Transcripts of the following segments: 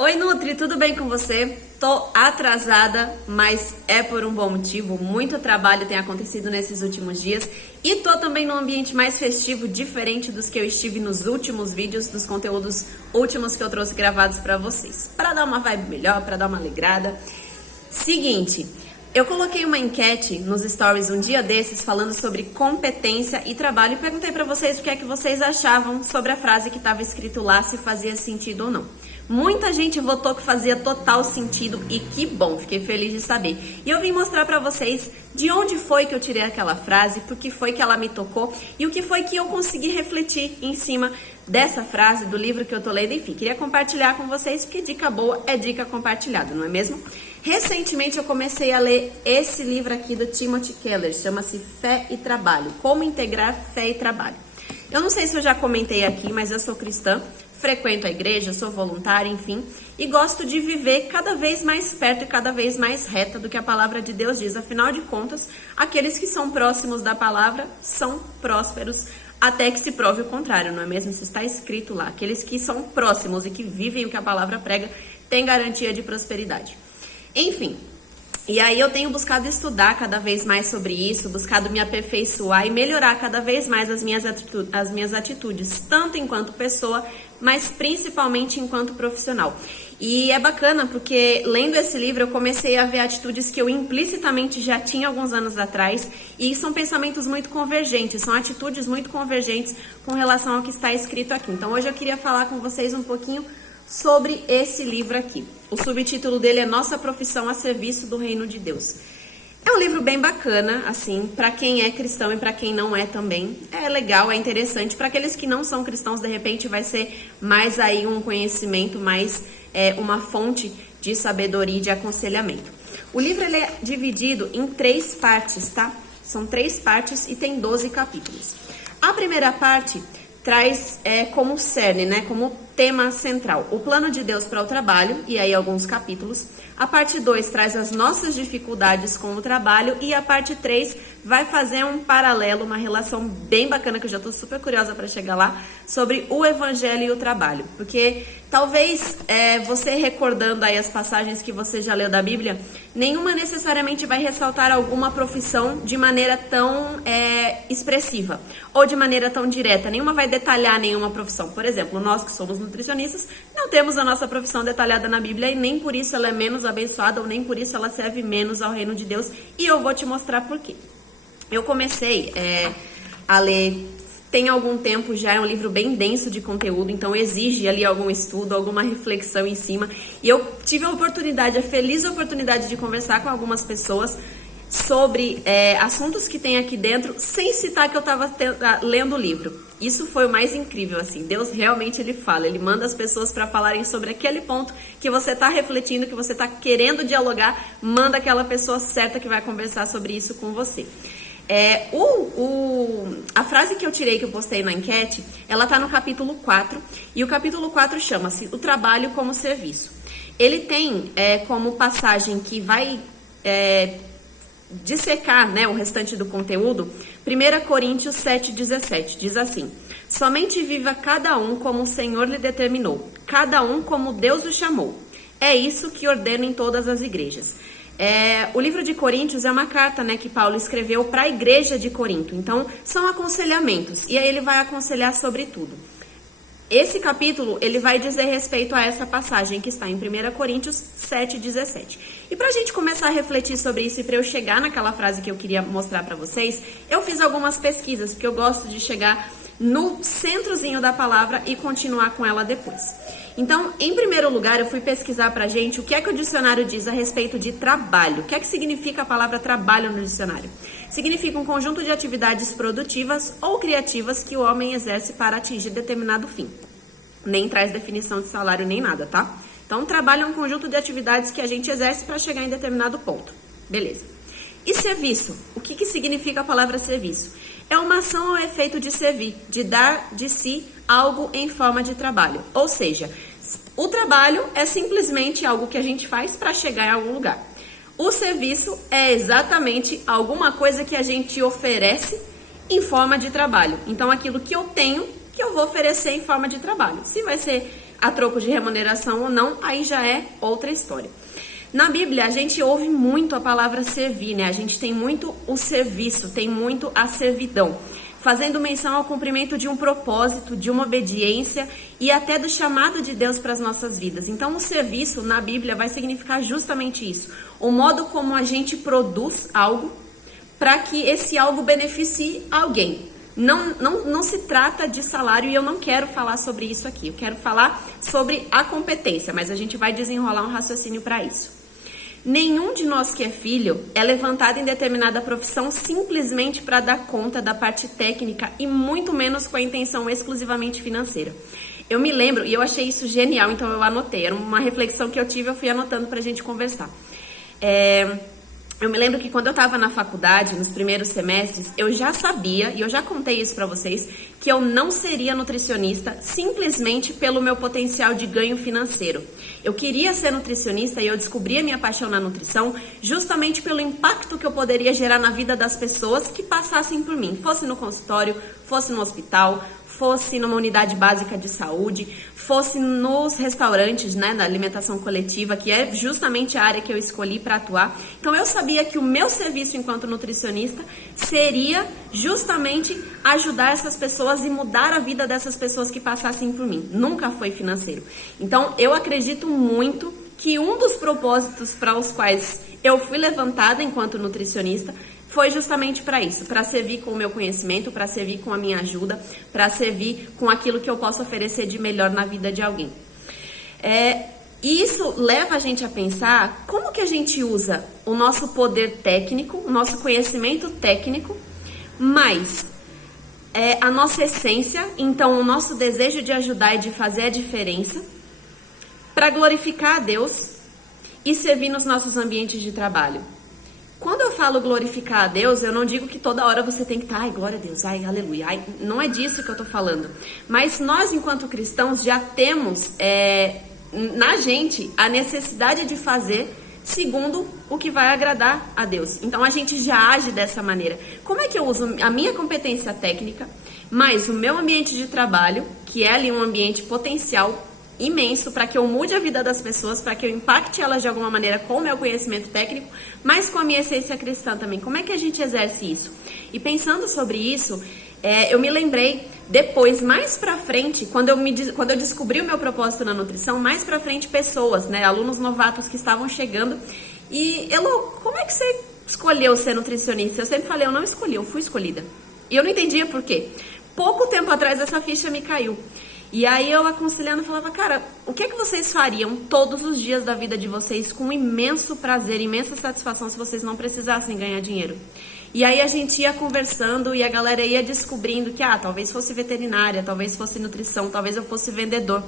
Oi Nutri, tudo bem com você? Tô atrasada, mas é por um bom motivo. Muito trabalho tem acontecido nesses últimos dias e tô também num ambiente mais festivo, diferente dos que eu estive nos últimos vídeos, dos conteúdos últimos que eu trouxe gravados pra vocês. Pra dar uma vibe melhor, pra dar uma alegrada. Seguinte, eu coloquei uma enquete nos stories um dia desses falando sobre competência e trabalho e perguntei pra vocês o que é que vocês achavam sobre a frase que estava escrito lá, se fazia sentido ou não. Muita gente votou que fazia total sentido e que bom, fiquei feliz de saber. E eu vim mostrar pra vocês de onde foi que eu tirei aquela frase, por que foi que ela me tocou e o que foi que eu consegui refletir em cima dessa frase, do livro que eu tô lendo. Enfim, queria compartilhar com vocês porque dica boa é dica compartilhada, não é mesmo? Recentemente eu comecei a ler esse livro aqui do Timothy Keller, chama-se Fé e Trabalho, Como Integrar Fé e Trabalho. Eu não sei se eu já comentei aqui, mas eu sou cristã, frequento a igreja, sou voluntária, enfim, e gosto de viver cada vez mais perto e cada vez mais reta do que a palavra de Deus diz. Afinal de contas, aqueles que são próximos da palavra são prósperos até que se prove o contrário, não é mesmo? Isso está escrito lá. Aqueles que são próximos e que vivem o que a palavra prega têm garantia de prosperidade. Enfim, e aí eu tenho buscado estudar cada vez mais sobre isso, buscado me aperfeiçoar e melhorar cada vez mais as minhas atitudes, tanto enquanto pessoa, mas principalmente enquanto profissional. E é bacana porque lendo esse livro eu comecei a ver atitudes que eu implicitamente já tinha alguns anos atrás e são pensamentos muito convergentes, são atitudes muito convergentes com relação ao que está escrito aqui. Então hoje eu queria falar com vocês um pouquinho sobre esse livro aqui. O subtítulo dele é Nossa Profissão a Serviço do Reino de Deus. É um livro bem bacana, assim, para quem é cristão e para quem não é também. É legal, é interessante. Para aqueles que não são cristãos, de repente vai ser mais aí um conhecimento, mais uma fonte de sabedoria e de aconselhamento. O livro ele é dividido em 3 partes, tá? São 3 partes e tem 12 capítulos. A primeira parte traz como cerne, né, como tema central, o plano de Deus para o trabalho, e aí alguns capítulos. A parte 2 traz as nossas dificuldades com o trabalho, e a parte 3 vai fazer um paralelo, uma relação bem bacana, que eu já estou super curiosa para chegar lá, sobre o evangelho e o trabalho. Porque talvez você recordando aí as passagens que você já leu da Bíblia, nenhuma necessariamente vai ressaltar alguma profissão de maneira tão expressiva, ou de maneira tão direta, nenhuma vai detalhar nenhuma profissão. Por exemplo, nós que somos nutricionistas, não temos a nossa profissão detalhada na Bíblia e nem por isso ela é menos abençoada ou nem por isso ela serve menos ao reino de Deus, e eu vou te mostrar por quê. Eu comecei a ler tem algum tempo já, é um livro bem denso de conteúdo, então exige ali algum estudo, alguma reflexão em cima, e eu tive a feliz oportunidade de conversar com algumas pessoas sobre assuntos que tem aqui dentro, sem citar que eu estava lendo o livro. Isso foi o mais incrível, assim, Deus realmente ele fala, ele manda as pessoas para falarem sobre aquele ponto que você está refletindo, que você está querendo dialogar, manda aquela pessoa certa que vai conversar sobre isso com você. A frase que eu tirei, que eu postei na enquete, ela tá no capítulo 4, e o capítulo 4 chama-se O Trabalho como Serviço. Ele tem como passagem que vai dissecar, né, o restante do conteúdo, 1 Coríntios 7,17, diz assim: somente viva cada um como o Senhor lhe determinou, cada um como Deus o chamou. É isso que ordeno em todas as igrejas. O livro de Coríntios é uma carta, né, que Paulo escreveu para a igreja de Corinto. Então, são aconselhamentos, e aí ele vai aconselhar sobre tudo. Esse capítulo, ele vai dizer respeito a essa passagem que está em 1 Coríntios 7,17. E para a gente começar a refletir sobre isso e para eu chegar naquela frase que eu queria mostrar para vocês, eu fiz algumas pesquisas, porque eu gosto de chegar no centrozinho da palavra e continuar com ela depois. Então, em primeiro lugar, eu fui pesquisar pra gente o que é que o dicionário diz a respeito de trabalho. O que é que significa a palavra trabalho no dicionário? Significa um conjunto de atividades produtivas ou criativas que o homem exerce para atingir determinado fim. Nem traz definição de salário nem nada, tá? Então, trabalho é um conjunto de atividades que a gente exerce para chegar em determinado ponto. Beleza. E serviço? O que significa a palavra serviço? É uma ação ou efeito de servir, de dar de si algo em forma de trabalho. Ou seja, o trabalho é simplesmente algo que a gente faz para chegar em algum lugar. O serviço é exatamente alguma coisa que a gente oferece em forma de trabalho. Então, aquilo que eu tenho, que eu vou oferecer em forma de trabalho. Se vai ser a troco de remuneração ou não, aí já é outra história. Na Bíblia, a gente ouve muito a palavra servir, né? A gente tem muito o serviço, tem muito a servidão, fazendo menção ao cumprimento de um propósito, de uma obediência e até do chamado de Deus para as nossas vidas. Então, o serviço na Bíblia vai significar justamente isso, o modo como a gente produz algo para que esse algo beneficie alguém. Não se trata de salário e eu não quero falar sobre isso aqui. Eu quero falar sobre a competência, mas a gente vai desenrolar um raciocínio para isso. Nenhum de nós que é filho é levantado em determinada profissão simplesmente para dar conta da parte técnica e muito menos com a intenção exclusivamente financeira. Eu me lembro, e eu achei isso genial, então eu anotei. Era uma reflexão que eu tive, eu fui anotando para a gente conversar. Eu me lembro que quando eu estava na faculdade, nos primeiros semestres, eu já sabia, e eu já contei isso para vocês, que eu não seria nutricionista simplesmente pelo meu potencial de ganho financeiro. Eu queria ser nutricionista e eu descobri a minha paixão na nutrição justamente pelo impacto que eu poderia gerar na vida das pessoas que passassem por mim, fosse no consultório, fosse no hospital, fosse numa unidade básica de saúde, fosse nos restaurantes, né, na alimentação coletiva, que é justamente a área que eu escolhi para atuar. Então eu sabia que o meu serviço enquanto nutricionista seria justamente ajudar essas pessoas e mudar a vida dessas pessoas que passassem por mim. Nunca foi financeiro. Então eu acredito muito que um dos propósitos para os quais eu fui levantada enquanto nutricionista foi justamente para isso, para servir com o meu conhecimento, para servir com a minha ajuda, para servir com aquilo que eu posso oferecer de melhor na vida de alguém. E isso leva a gente a pensar como que a gente usa o nosso poder técnico, o nosso conhecimento técnico, mais a nossa essência, então o nosso desejo de ajudar e de fazer a diferença, para glorificar a Deus e servir nos nossos ambientes de trabalho. Quando eu falo glorificar a Deus, eu não digo que toda hora você tem que estar, ai, glória a Deus, ai, aleluia, ai, não é disso que eu tô falando. Mas nós, enquanto cristãos, já temos na gente a necessidade de fazer segundo o que vai agradar a Deus. Então a gente já age dessa maneira. Como é que eu uso a minha competência técnica, mais o meu ambiente de trabalho, que é ali um ambiente potencial imenso para que eu mude a vida das pessoas, para que eu impacte elas de alguma maneira com o meu conhecimento técnico, mas com a minha essência cristã também. Como é que a gente exerce isso? E pensando sobre isso, eu me lembrei depois, mais pra frente, quando eu descobri o meu propósito na nutrição, mais pra frente pessoas, né, alunos novatos que estavam chegando, e Elô, como é que você escolheu ser nutricionista? Eu sempre falei, eu não escolhi, eu fui escolhida. E eu não entendia por quê. Pouco tempo atrás essa ficha me caiu. E aí eu aconselhando falava, cara, o que é que vocês fariam todos os dias da vida de vocês com imenso prazer, imensa satisfação se vocês não precisassem ganhar dinheiro? E aí a gente ia conversando e a galera ia descobrindo que, talvez fosse veterinária, talvez fosse nutrição, talvez eu fosse vendedor.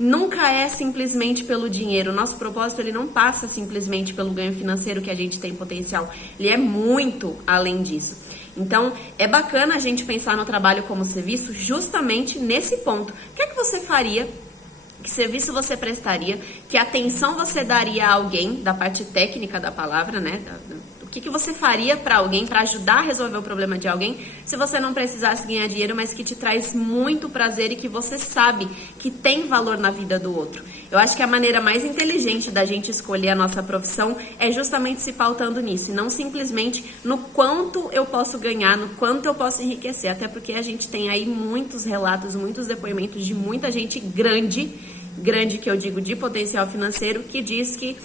Nunca é simplesmente pelo dinheiro. O nosso propósito, ele não passa simplesmente pelo ganho financeiro que a gente tem potencial. Ele é muito além disso. Então, é bacana a gente pensar no trabalho como serviço justamente nesse ponto. O que é que você faria? Que serviço você prestaria? Que atenção você daria a alguém, da parte técnica da palavra, né? O que você faria para alguém, para ajudar a resolver o problema de alguém, se você não precisasse ganhar dinheiro, mas que te traz muito prazer e que você sabe que tem valor na vida do outro. Eu acho que a maneira mais inteligente da gente escolher a nossa profissão é justamente se pautando nisso, e não simplesmente no quanto eu posso ganhar, no quanto eu posso enriquecer, até porque a gente tem aí muitos relatos, muitos depoimentos de muita gente grande que eu digo de potencial financeiro, que diz que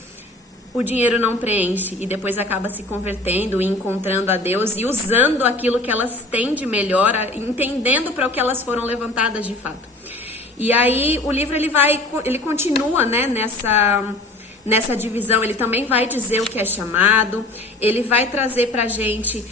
o dinheiro não preenche e depois acaba se convertendo e encontrando a Deus e usando aquilo que elas têm de melhor, entendendo para o que elas foram levantadas de fato. E aí o livro ele continua, né, nessa divisão. Ele também vai dizer o que é chamado, ele vai trazer pra gente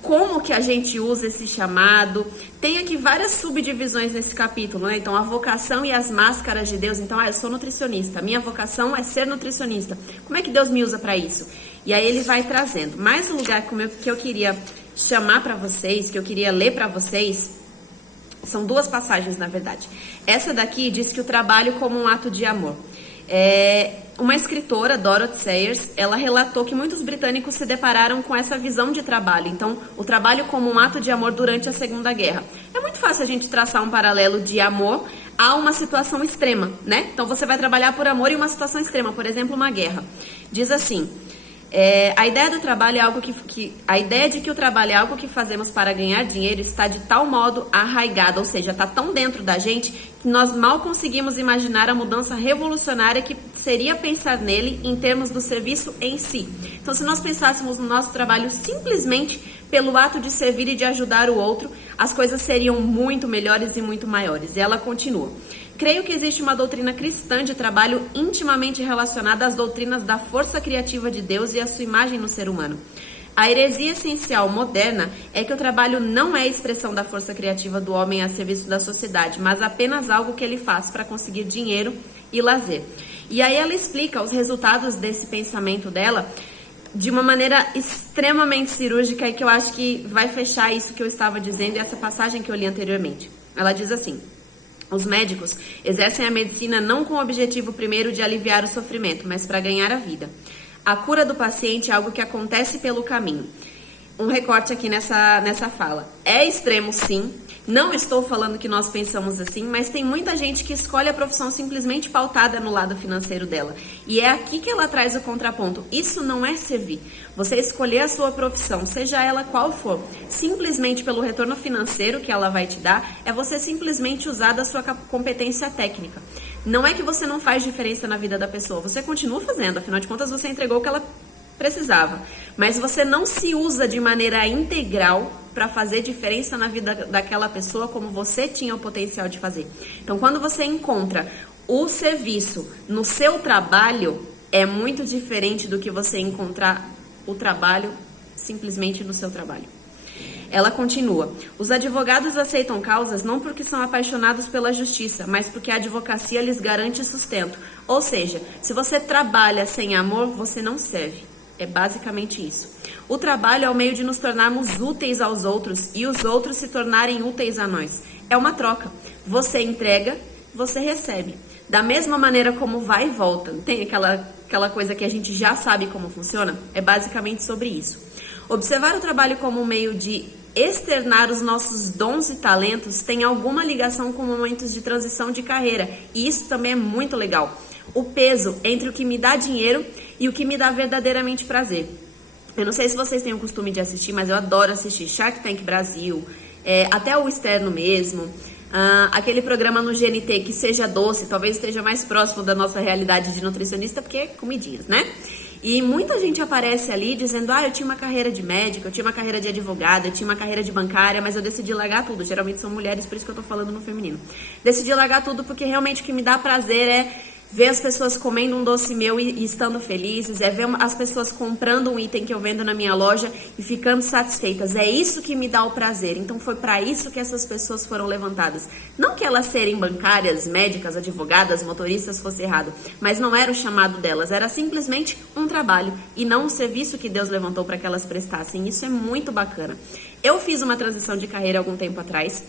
como que a gente usa esse chamado. Tem aqui várias subdivisões nesse capítulo, né? Então, a vocação e as máscaras de Deus. Então, eu sou nutricionista, minha vocação é ser nutricionista. Como é que Deus me usa para isso? E aí ele vai trazendo. Mais um lugar que eu queria chamar para vocês, que eu queria ler para vocês, são duas passagens, na verdade. Essa daqui diz que o trabalho como um ato de amor. Uma escritora, Dorothy Sayers, ela relatou que muitos britânicos se depararam com essa visão de trabalho. Então, o trabalho como um ato de amor durante a Segunda Guerra. É muito fácil a gente traçar um paralelo de amor a uma situação extrema, né? Então você vai trabalhar por amor em uma situação extrema, por exemplo, uma guerra. Diz assim: a ideia do trabalho é algo a ideia de que o trabalho é algo que fazemos para ganhar dinheiro está de tal modo arraigada, ou seja, está tão dentro da gente que nós mal conseguimos imaginar a mudança revolucionária que seria pensar nele em termos do serviço em si. Então, se nós pensássemos no nosso trabalho simplesmente pelo ato de servir e de ajudar o outro, as coisas seriam muito melhores e muito maiores. E ela continua: creio que existe uma doutrina cristã de trabalho intimamente relacionada às doutrinas da força criativa de Deus e à sua imagem no ser humano. A heresia essencial moderna é que o trabalho não é a expressão da força criativa do homem a serviço da sociedade, mas apenas algo que ele faz para conseguir dinheiro e lazer. E aí ela explica os resultados desse pensamento dela de uma maneira extremamente cirúrgica e que eu acho que vai fechar isso que eu estava dizendo e essa passagem que eu li anteriormente. Ela diz assim: os médicos exercem a medicina não com o objetivo primeiro de aliviar o sofrimento, mas para ganhar a vida. A cura do paciente é algo que acontece pelo caminho. Um recorte aqui nessa fala. É extremo, sim. Não estou falando que nós pensamos assim, mas tem muita gente que escolhe a profissão simplesmente pautada no lado financeiro dela. E é aqui que ela traz o contraponto. Isso não é servir. Você escolher a sua profissão, seja ela qual for, simplesmente pelo retorno financeiro que ela vai te dar, é você simplesmente usar da sua competência técnica. Não é que você não faz diferença na vida da pessoa, você continua fazendo, afinal de contas você entregou o que ela precisava. Mas você não se usa de maneira integral para fazer diferença na vida daquela pessoa como você tinha o potencial de fazer. Então, quando você encontra o serviço no seu trabalho, é muito diferente do que você encontrar o trabalho simplesmente no seu trabalho. Ela continua: os advogados aceitam causas não porque são apaixonados pela justiça, mas porque a advocacia lhes garante sustento. Ou seja, se você trabalha sem amor, você não serve. É basicamente isso. O trabalho é o meio de nos tornarmos úteis aos outros e os outros se tornarem úteis a nós. É uma troca. Você entrega, você recebe. Da mesma maneira como vai e volta. Tem aquela coisa que a gente já sabe como funciona? É basicamente sobre isso. Observar o trabalho como um meio de externar os nossos dons e talentos tem alguma ligação com momentos de transição de carreira. E isso também é muito legal. O peso entre o que me dá dinheiro e o que me dá verdadeiramente prazer. Eu não sei se vocês têm o costume de assistir, mas eu adoro assistir Shark Tank Brasil, até o externo mesmo, aquele programa no GNT que seja doce, talvez esteja mais próximo da nossa realidade de nutricionista, porque é comidinhas, né? E muita gente aparece ali dizendo: eu tinha uma carreira de médico, eu tinha uma carreira de advogada, eu tinha uma carreira de bancária, mas eu decidi largar tudo. Geralmente são mulheres, por isso que eu tô falando no feminino. Decidi largar tudo porque realmente o que me dá prazer é ver as pessoas comendo um doce meu e estando felizes, é ver as pessoas comprando um item que eu vendo na minha loja e ficando satisfeitas. É isso que me dá o prazer. Então foi para isso que essas pessoas foram levantadas. Não que elas serem bancárias, médicas, advogadas, motoristas fosse errado, mas não era o chamado delas, era simplesmente um trabalho e não um serviço que Deus levantou para que elas prestassem. Isso é muito bacana. Eu fiz uma transição de carreira algum tempo atrás.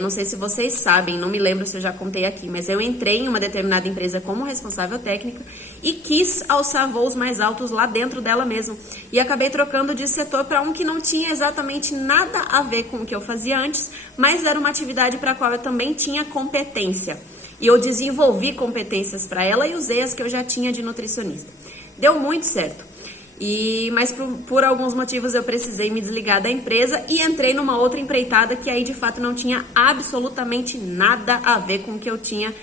Não sei se vocês sabem, não me lembro se eu já contei aqui, mas eu entrei em uma determinada empresa como responsável técnica e quis alçar voos mais altos lá dentro dela mesmo. E acabei trocando de setor para um que não tinha exatamente nada a ver com o que eu fazia antes, mas era uma atividade para a qual eu também tinha competência. E eu desenvolvi competências para ela e usei as que eu já tinha de nutricionista. Deu muito certo. Mas por alguns motivos eu precisei me desligar da empresa e entrei numa outra empreitada que aí de fato não tinha absolutamente nada a ver com o que eu tinha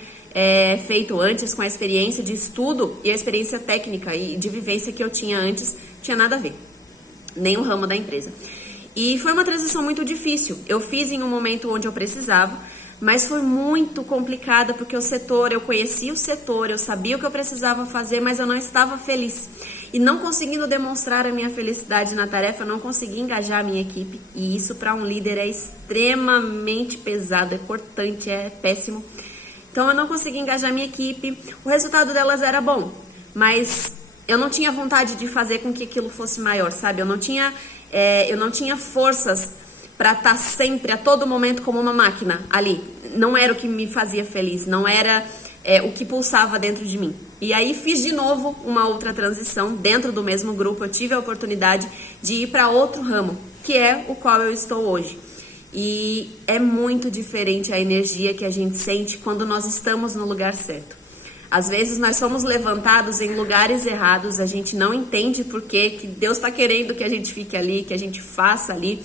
feito antes, com a experiência de estudo e a experiência técnica e de vivência que eu tinha antes, tinha nada a ver, nem o ramo da empresa. E foi uma transição muito difícil, eu fiz em um momento onde eu precisava, mas foi muito complicada porque eu conhecia o setor, eu sabia o que eu precisava fazer, mas eu não estava feliz. E não conseguindo demonstrar a minha felicidade na tarefa, eu não consegui engajar a minha equipe. E isso para um líder é extremamente pesado, é cortante, é péssimo. Então eu não consegui engajar a minha equipe. O resultado delas era bom, mas eu não tinha vontade de fazer com que aquilo fosse maior, sabe? Eu não tinha forças para estar sempre, a todo momento, como uma máquina ali. Não era o que me fazia feliz, não era o que pulsava dentro de mim. E aí fiz de novo uma outra transição dentro do mesmo grupo. Eu tive a oportunidade de ir para outro ramo, que é o qual eu estou hoje. E é muito diferente a energia que a gente sente quando nós estamos no lugar certo. Às vezes nós somos levantados em lugares errados, a gente não entende por que Deus está querendo que a gente fique ali, que a gente faça ali,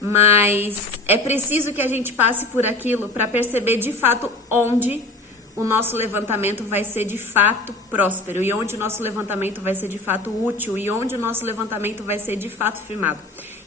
mas é preciso que a gente passe por aquilo para perceber de fato onde o nosso levantamento vai ser de fato próspero e onde o nosso levantamento vai ser de fato útil e onde o nosso levantamento vai ser de fato firmado.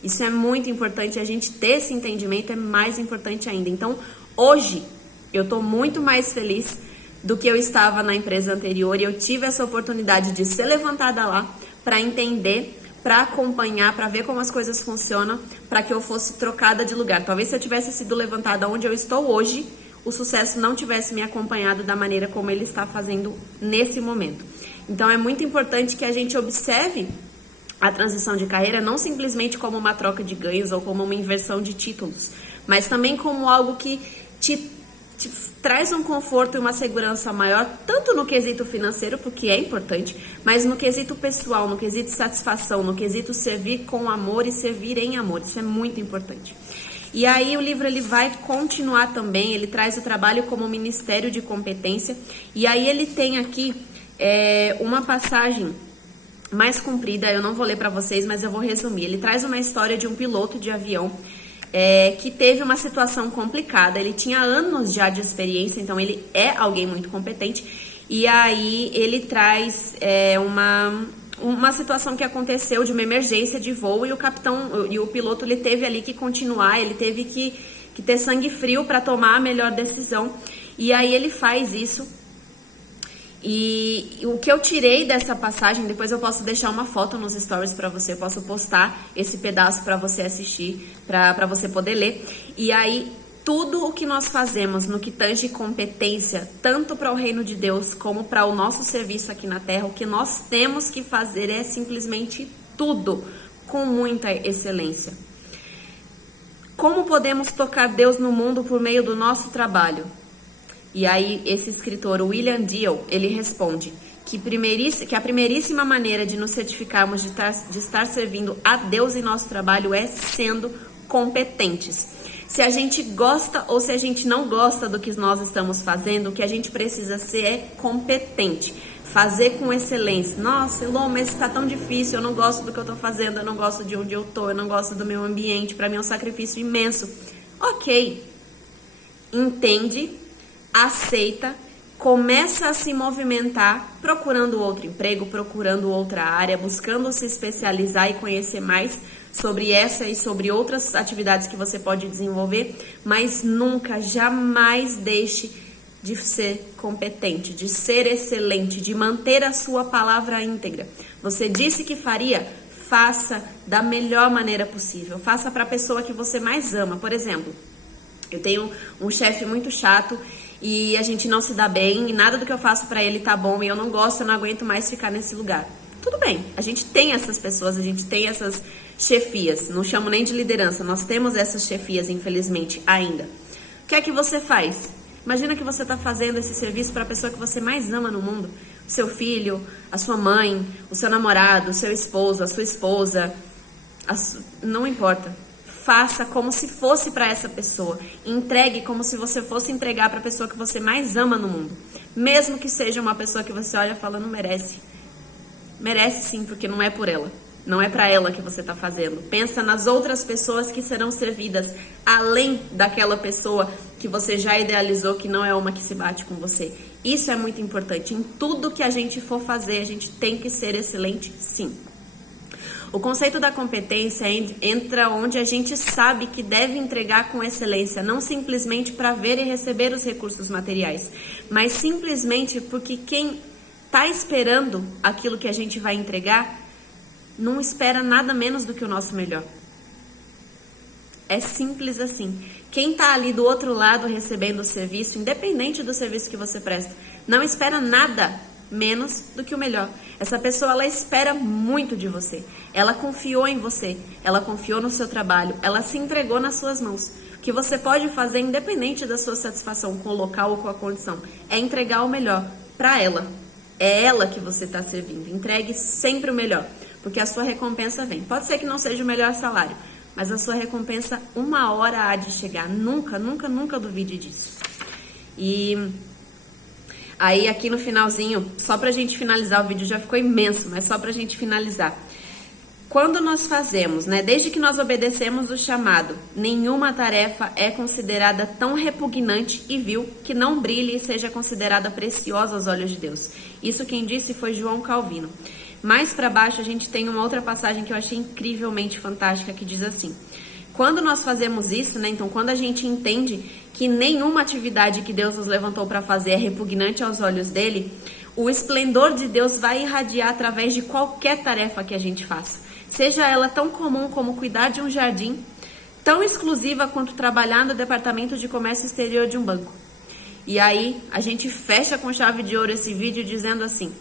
Isso é muito importante, a gente ter esse entendimento é mais importante ainda. Então, hoje, eu estou muito mais feliz do que eu estava na empresa anterior e eu tive essa oportunidade de ser levantada lá para entender, para acompanhar, para ver como as coisas funcionam, para que eu fosse trocada de lugar. Talvez se eu tivesse sido levantada onde eu estou hoje, o sucesso não tivesse me acompanhado da maneira como ele está fazendo nesse momento. Então é muito importante que a gente observe a transição de carreira não simplesmente como uma troca de ganhos ou como uma inversão de títulos, mas também como algo que te traz um conforto e uma segurança maior, tanto no quesito financeiro, porque é importante, mas no quesito pessoal, no quesito satisfação, no quesito servir com amor e servir em amor. Isso é muito importante. E aí o livro ele vai continuar também, ele traz o trabalho como ministério de competência, e aí ele tem aqui uma passagem mais comprida, eu não vou ler para vocês, mas eu vou resumir. Ele traz uma história de um piloto de avião que teve uma situação complicada, ele tinha anos já de experiência, então ele é alguém muito competente, e aí ele traz uma situação que aconteceu de uma emergência de voo e o capitão e o piloto ele teve ali que continuar, ele teve que ter sangue frio para tomar a melhor decisão, e aí ele faz isso. E o que eu tirei dessa passagem, depois eu posso deixar uma foto nos stories para você, eu posso postar esse pedaço para você assistir, para você poder ler. E aí, tudo o que nós fazemos no que tange competência, tanto para o reino de Deus como para o nosso serviço aqui na terra, o que nós temos que fazer é simplesmente tudo com muita excelência. Como podemos tocar Deus no mundo por meio do nosso trabalho? E aí esse escritor, William Deal, ele responde que a primeiríssima maneira de nos certificarmos de estar servindo a Deus em nosso trabalho é sendo competentes. Se a gente gosta ou se a gente não gosta do que nós estamos fazendo, o que a gente precisa ser é competente. Fazer com excelência. Nossa, Elô, mas está tão difícil, eu não gosto do que eu estou fazendo, eu não gosto de onde eu estou, eu não gosto do meu ambiente, para mim é um sacrifício imenso. Ok, entende, aceita, começa a se movimentar, procurando outro emprego, procurando outra área, buscando se especializar e conhecer mais sobre essa e sobre outras atividades que você pode desenvolver, mas nunca, jamais deixe de ser competente, de ser excelente, de manter a sua palavra íntegra. Você disse que faria, faça da melhor maneira possível, faça para a pessoa que você mais ama. Por exemplo, eu tenho um chefe muito chato e a gente não se dá bem e nada do que eu faço pra ele tá bom e eu não gosto, eu não aguento mais ficar nesse lugar. Tudo bem, a gente tem essas pessoas, a gente tem essas chefias, não chamo nem de liderança, nós temos essas chefias, infelizmente, ainda. O que é que você faz? Imagina que você tá fazendo esse serviço para a pessoa que você mais ama no mundo, o seu filho, a sua mãe, o seu namorado, o seu esposo, a sua esposa, não importa. Faça como se fosse para essa pessoa. Entregue como se você fosse entregar para a pessoa que você mais ama no mundo. Mesmo que seja uma pessoa que você olha e fala, não merece. Merece sim, porque não é por ela. Não é para ela que você está fazendo. Pensa nas outras pessoas que serão servidas, além daquela pessoa que você já idealizou, que não é uma que se bate com você. Isso é muito importante. Em tudo que a gente for fazer, a gente tem que ser excelente, sim. O conceito da competência entra onde a gente sabe que deve entregar com excelência, não simplesmente para ver e receber os recursos materiais, mas simplesmente porque quem está esperando aquilo que a gente vai entregar não espera nada menos do que o nosso melhor. É simples assim. Quem está ali do outro lado recebendo o serviço, independente do serviço que você presta, não espera nada menos do que o melhor. Essa pessoa, ela espera muito de você. Ela confiou em você, ela confiou no seu trabalho, ela se entregou nas suas mãos. O que você pode fazer, independente da sua satisfação com o local ou com a condição, é entregar o melhor para ela. É ela que você está servindo. Entregue sempre o melhor, porque a sua recompensa vem. Pode ser que não seja o melhor salário, mas a sua recompensa uma hora há de chegar. Nunca, nunca, nunca duvide disso. E aí aqui no finalzinho, só pra gente finalizar, o vídeo já ficou imenso, mas só pra gente finalizar. Quando nós fazemos, desde que nós obedecemos o chamado, nenhuma tarefa é considerada tão repugnante e vil que não brilhe e seja considerada preciosa aos olhos de Deus. Isso quem disse foi João Calvino. Mais para baixo a gente tem uma outra passagem que eu achei incrivelmente fantástica, que diz assim: quando nós fazemos isso, então quando a gente entende que nenhuma atividade que Deus nos levantou para fazer é repugnante aos olhos dele, o esplendor de Deus vai irradiar através de qualquer tarefa que a gente faça. Seja ela tão comum como cuidar de um jardim, tão exclusiva quanto trabalhar no departamento de comércio exterior de um banco. E aí a gente fecha com chave de ouro esse vídeo dizendo assim: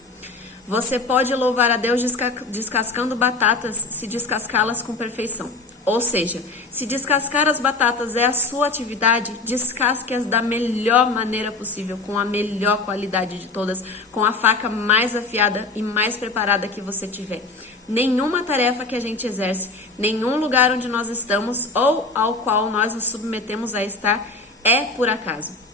você pode louvar a Deus descascando batatas se descascá-las com perfeição. Ou seja, se descascar as batatas é a sua atividade, descasque-as da melhor maneira possível, com a melhor qualidade de todas, com a faca mais afiada e mais preparada que você tiver. Nenhuma tarefa que a gente exerce, nenhum lugar onde nós estamos ou ao qual nós nos submetemos a estar é por acaso.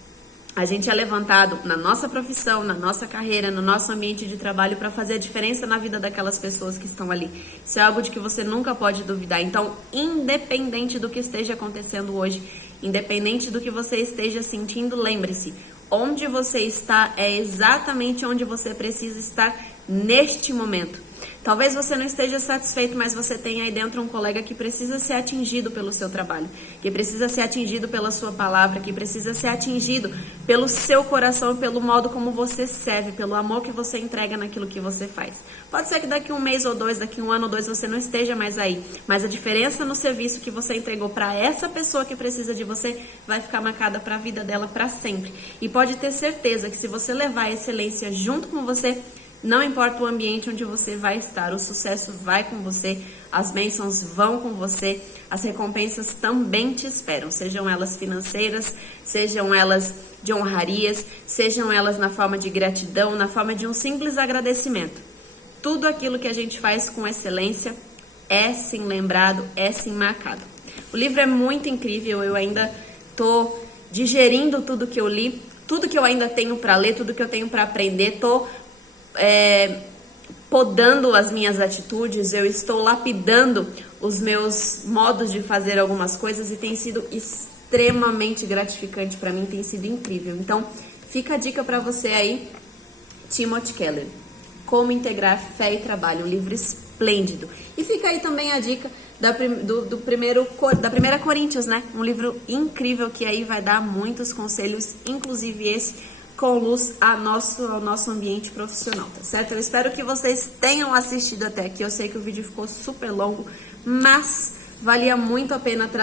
A gente é levantado na nossa profissão, na nossa carreira, no nosso ambiente de trabalho para fazer a diferença na vida daquelas pessoas que estão ali. Isso é algo de que você nunca pode duvidar. Então, independente do que esteja acontecendo hoje, independente do que você esteja sentindo, lembre-se, onde você está é exatamente onde você precisa estar neste momento. Talvez você não esteja satisfeito, mas você tem aí dentro um colega que precisa ser atingido pelo seu trabalho, que precisa ser atingido pela sua palavra, que precisa ser atingido pelo seu coração, pelo modo como você serve, pelo amor que você entrega naquilo que você faz. Pode ser que daqui um mês ou dois, daqui um ano ou dois, você não esteja mais aí, mas a diferença no serviço que você entregou para essa pessoa que precisa de você vai ficar marcada para a vida dela para sempre. E pode ter certeza que se você levar a excelência junto com você, não importa o ambiente onde você vai estar, o sucesso vai com você, as bênçãos vão com você, as recompensas também te esperam, sejam elas financeiras, sejam elas de honrarias, sejam elas na forma de gratidão, na forma de um simples agradecimento. Tudo aquilo que a gente faz com excelência é sim lembrado, é sim marcado. O livro é muito incrível, eu ainda estou digerindo tudo que eu li, tudo que eu ainda tenho para ler, tudo que eu tenho para aprender, estou podando as minhas atitudes, eu estou lapidando os meus modos de fazer algumas coisas e tem sido extremamente gratificante para mim, tem sido incrível. Então, fica a dica para você aí, Timothy Keller, Como Integrar Fé e Trabalho, um livro esplêndido. E fica aí também a dica da primeira Coríntios, um livro incrível que aí vai dar muitos conselhos, inclusive esse com luz ao nosso ambiente profissional, tá certo? Eu espero que vocês tenham assistido até aqui. Eu sei que o vídeo ficou super longo, mas valia muito a pena trazer